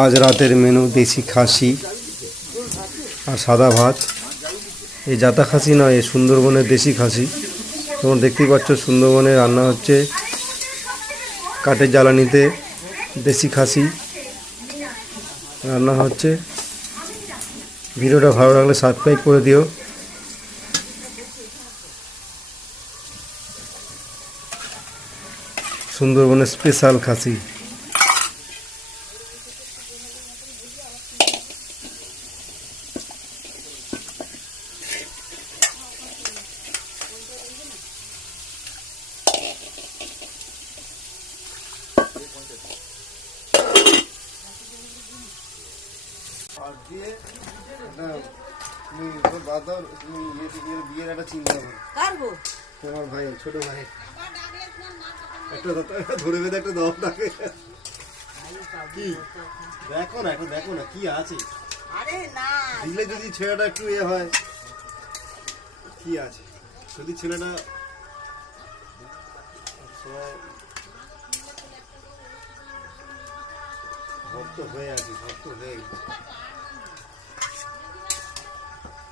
আজ রাতের মেনু দেশি খাসি আর সাদা ভাত। এই জাতা খাসি নয়, এই সুন্দরবনের দেশি খাসি। তোমরা দেখতেই পাচ্ছ সুন্দরবনে রান্না হচ্ছে কাঠের জ্বালানিতে। দেশি খাসি রান্না হচ্ছে। ভিডিওটা ভালো লাগলে সাবস্ক্রাইব করে দিও। সুন্দরবনের স্পেশাল খাসি। বিয়ের একটা চিন্তা করো তোমার ভাই, ছোট ভাই একটা ধরে বেঁধে একটা দাও তাকে। কি দেখো না, একটু দেখো না কি আছে। দিলে যদি ছেলেটা একটু ইয়ে হয়, কি আছে যদি ছেলেটা ভক্ত হয়ে আছে, ভক্ত হয়ে গেছে।